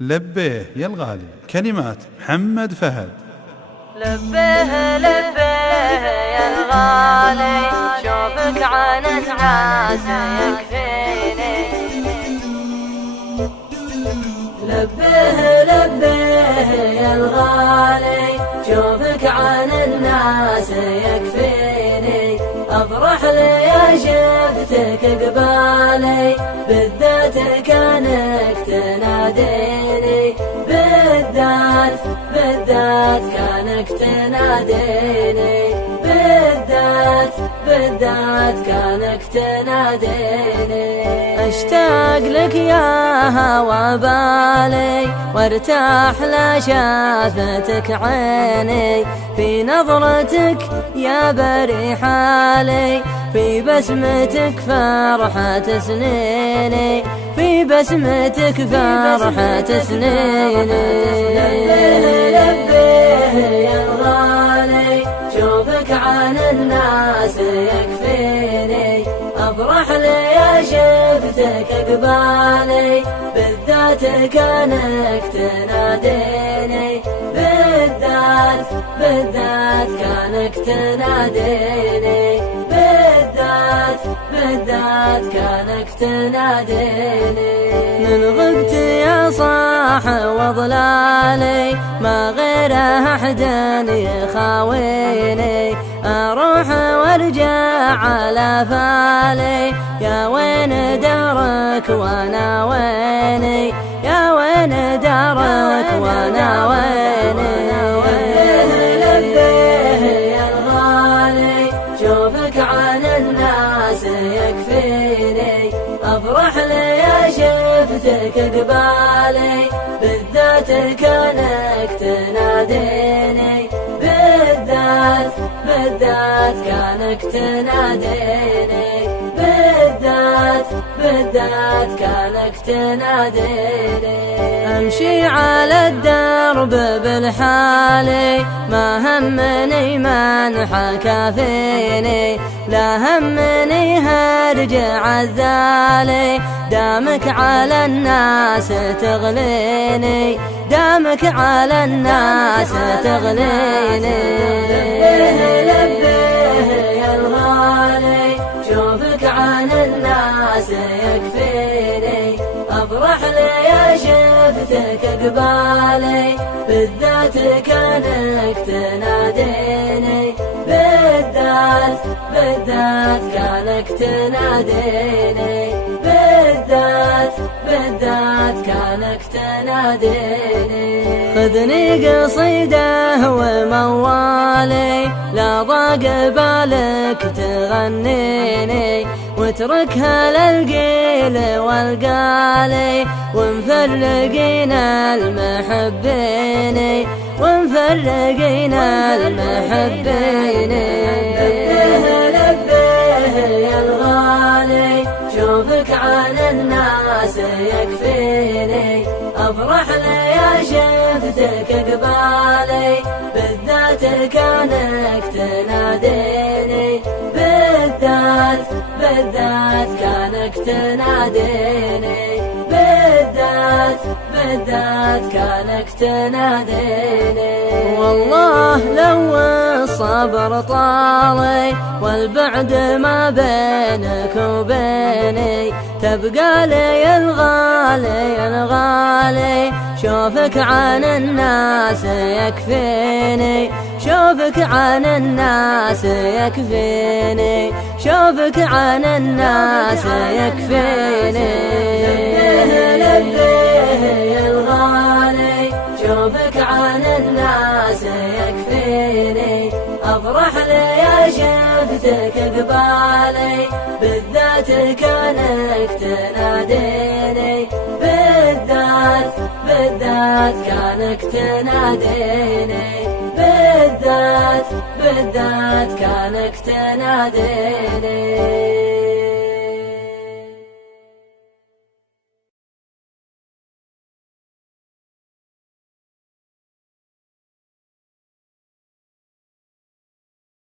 لبيه يا الغالي، كلمات محمد فهد. لبيه لبيه يا الغالي، شوفك عن الناس يكفيني. لبيه لبيه يا الغالي، شوفك عن الناس يكفيني. افرح لي يا شفتك قبالي، بالذات كانك تناديني. بالذات كانك تناديني. بالذات كانك تناديني. اشتاق لك يا هوى بالي، وارتاح لشافتك عيني. في نظرتك يا بري حالي، في بسمتك فرحة سنيني. في بسمتك فرحة سنيني. لبيه يا الغالي، شوفك عن الناس يكفيني. افرح لي يا شفتك قبالي، بالذات كانك تناديني. بالذات كانك تناديني. بالذات كانك تناديني. من غبت يا صاح وضلالي، ما غير أحد يخاويني. أروح وارجع على فالي، يا وين دارك وانا ويني. يا وين دارك وانا ويني. لبيه يا الغالي، شوفك عن الناس يكفيني. افرح لي يا شفتك قبالي، بالذات كانك تناديني. بالذات كانك تناديني. بالذات كانك تناديني. امشي على الدرب بالحالي، ما همني من حكى فيني. لا همني هرجع الذالي، دامك على الناس تغليني. دامك على الناس تغليني. لبيه يا الغالي، شوفك عن الناس يكفيني. افرح لي يا شفتك قبالي، بالذات كانك تناديني. بالذات كانك تناديني. بالذات كانك تناديني. خذني قصيده وموالي، لا ضاق بالك تغنيني. واتركها للقيل والقالي، ومفرقين المحبين. ومفرقين المحبين. لبيه يا الغالي، شوفك عن الناس يكفيني. افرح لي يا شفتك قبالي، بالذات كانك تناديني. بالذات كانك تناديني. بالذات كانك تناديني. والله لو الصبر طالي، والبعد ما بينك وبيني. تبقى لي الغالي الغالي، شوفك عن الناس يكفيني. شوفك عن الناس يكفيني. شوفك عن الناس يكفيني. لبيه يا الغالي، شوفك عن الناس يكفيني. افرح لي يا شفتك قبالي، بالذات كانك تناديني. بالذات كانك تناديني. بالذات كانك تناديني.